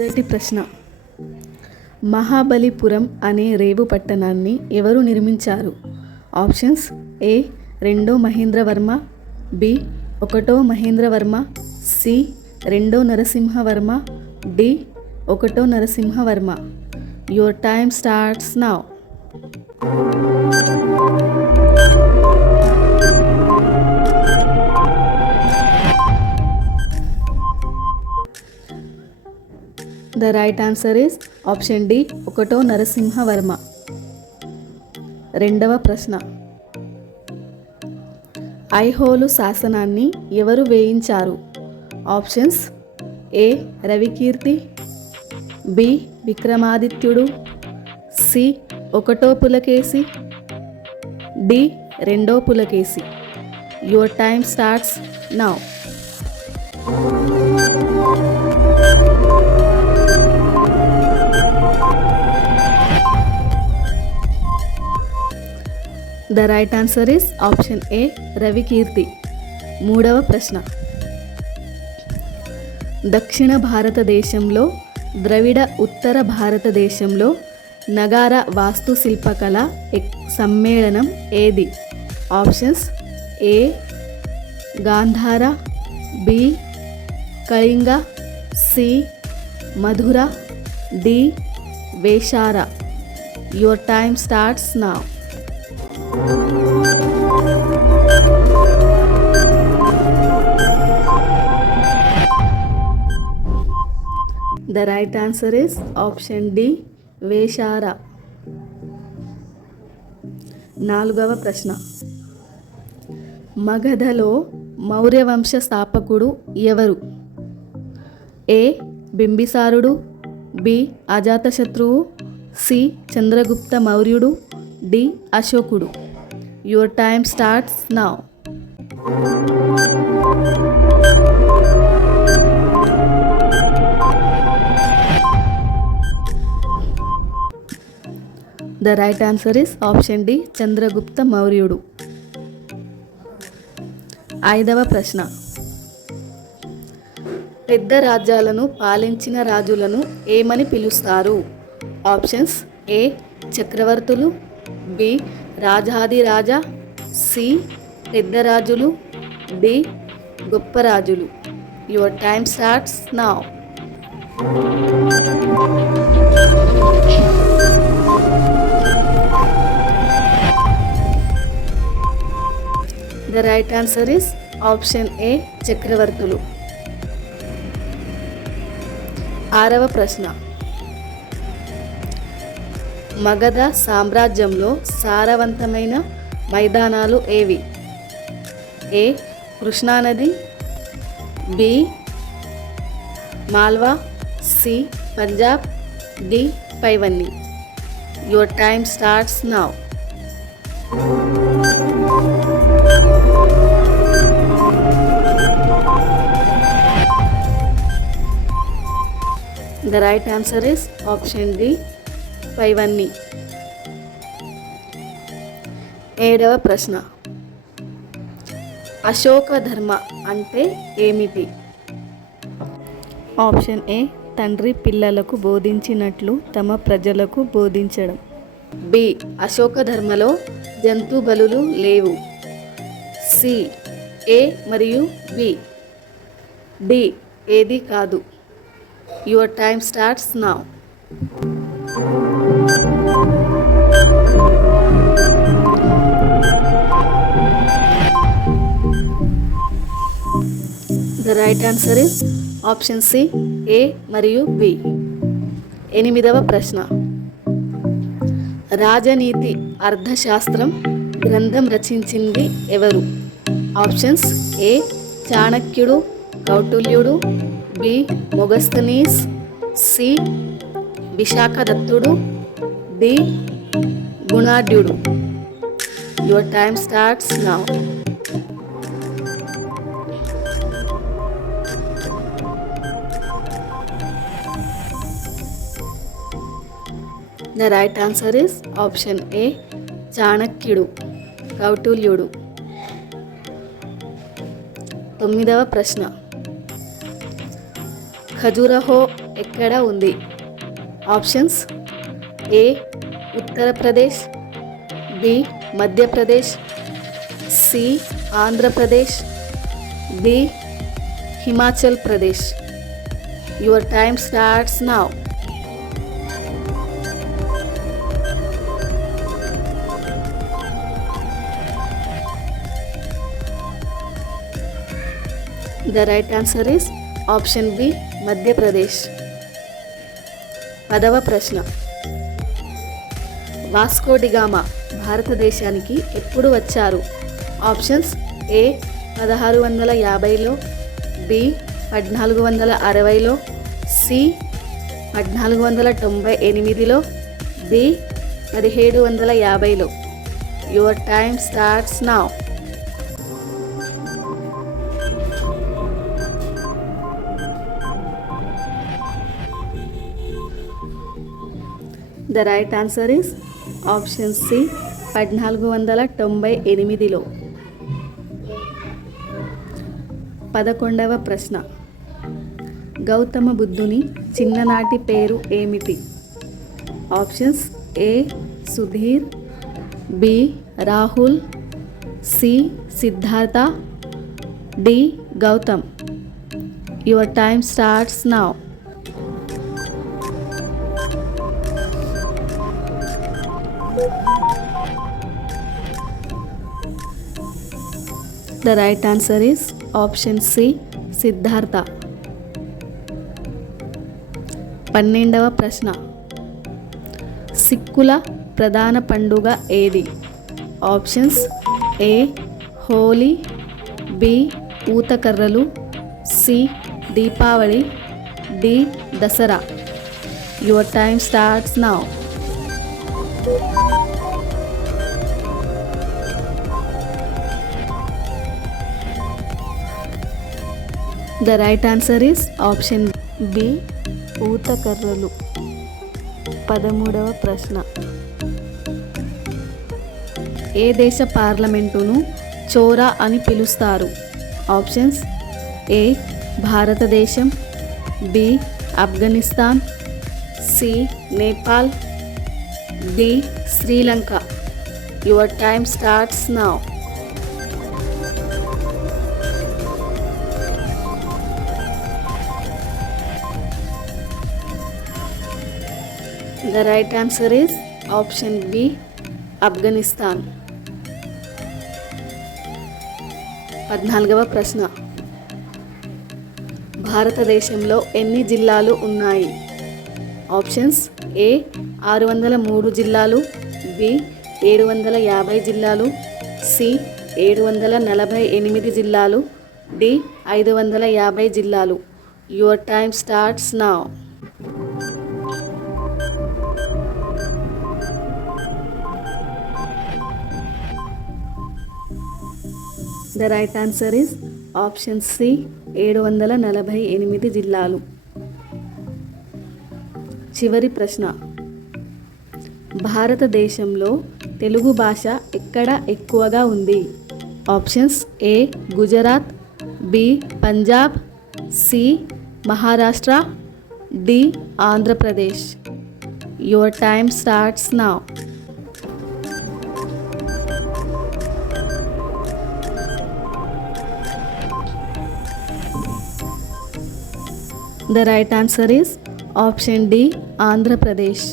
మొదటి ప్రశ్న, మహాబలిపురం అనే రేవు పట్టణాన్ని ఎవరు నిర్మించారు? ఆప్షన్స్: ఏ. రెండో మహేంద్రవర్మ, బి. ఒకటో మహేంద్రవర్మ, సి. రెండో నరసింహవర్మ, డి. ఒకటో Narasimhavarma. Your time starts now. The right answer is option D. ఒకటో నరసింహవర్మ. రెండవ ప్రశ్న, ఐహోలు శాసనాన్ని ఎవరు వేయించారు? ఆప్షన్స్: ఏ. రవికీర్తి, బి. విక్రమాదిత్యుడు, సి. ఒకటో పులకేసి, డి. రెండో Pulakeshi. Your time starts now. The right answer is option A. Ravikirti. మూడవ ప్రశ్న, దక్షిణ భారతదేశంలో, ద్రవిడ ఉత్తర భారతదేశంలో నగార వాస్తుశిల్పకళ సమ్మేళనం ఏది? Options: A. Gandhara, B. Kalinga, C. Mathura, D. Vesara. Your time starts now. The right answer is option D. Vesara. నాలుగవ ప్రశ్న, మగధలో మౌర్యవంశ స్థాపకుడు ఎవరు? ఏ. బింబిసారుడు, బి. అజాతశత్రువు, సి. చంద్రగుప్త మౌర్యుడు, డి. అశోకుడు. Your time starts now. The right answer is option D. Chandragupta మౌర్యుడు. ఐదవ ప్రశ్న, పెద్ద రాజ్యాలను పాలించిన రాజులను ఏమని పిలుస్తారు? Options: A. చక్రవర్తులు, బి. రాజాధిరాజా, సి. పెద్ద రాజులు, డి. గొప్ప రాజులు. Your time starts now. The right answer is option A. చక్రవర్తులు. ఆరవ ప్రశ్న, మగధ సామ్రాజ్యంలో సారవంతమైన మైదానాలు ఏవి? ఏ. కృష్ణానది, B. Malwa, C. Punjab, D. పైవన్నీ. Your time starts now. The right answer is option D. పైవన్నీ. ఏడవ ప్రశ్న, అశోక ధర్మ అంటే ఏమిటి? Option A. తండ్రి పిల్లలకు బోధించినట్లు తమ ప్రజలకు బోధించడం. బి. అశోక ధర్మలో జంతు బలులు లేవు. సి. ఏ మరియు బి. డి. ఏది కాదు. Your time starts now. The right answer is option C. A మరియు B. ఎనిమిదవ ప్రశ్న, రాజనీతి అర్థశాస్త్రం గ్రంథం రచించింది ఎవరు? Options: A. చాణక్యుడు, కౌటిల్యుడు, బి. Megasthenes, C. విశాఖదత్తుడు, డి. గుణాఢ్యుడు. Your time starts now. The right answer is option A. చాణక్యుడు, కౌటిల్యుడు. తొమ్మిదవ ప్రశ్న, ఖజురహో ఎక్కడ ఉంది? Options A Uttar Pradesh, B Madhya Pradesh, C Andhra Pradesh, D Himachal Pradesh. Your time starts now. The right answer is option B, Madhya Pradesh. 10వ ప్రశ్న. వాస్కో డిగామా భారతదేశానికి ఎప్పుడు వచ్చారు? ఆప్షన్స్ ఏ 1650లో, బి 1460లో, సి 1498లో, డి 1750లో. Your time starts now. The right answer is option C 1498లో. 11వ ప్రశ్న. గౌతమ బుద్ధుని చిన్ననాటి పేరు ఏమిటి? Options A Sudhir, B Rahul, C Siddhartha, D Gautam. Your time starts now. The right answer is option C, Siddhartha. 12వ ప్రశ్న. సిక్కుల ప్రధాన పండుగ ఏది? ఆప్షన్స్ ఏ హోలీ, బి ఊతకర్రలు, C Deepavali, D Dasara. Your time starts now. The right answer is option B ఊతకర్రలు. 13వ ప్రశ్న. ఏ దేశ పార్లమెంటును చోరా అని పిలుస్తారు? Options A Bharatadesam, B Afghanistan, C Nepal, D Sri Lanka. Your time starts now. The right answer is option B, Afghanistan. 14వ ప్రశ్న. భారతదేశంలో ఎన్ని జిల్లాలు ఉన్నాయి? ఆప్షన్స్ ఏ 603 జిల్లాలు, బి 750 జిల్లాలు, సి 748 జిల్లాలు, డి 550 జిల్లాలు. Your time starts now. The right answer is option C 748 జిల్లాలు. చివరి ప్రశ్న. భారతదేశంలో తెలుగు భాష ఎక్కడ ఎక్కువగా ఉంది? Options A Gujarat, B Punjab, C Maharashtra, D Andhra Pradesh. Your time starts now. The right answer is option D, Andhra Pradesh.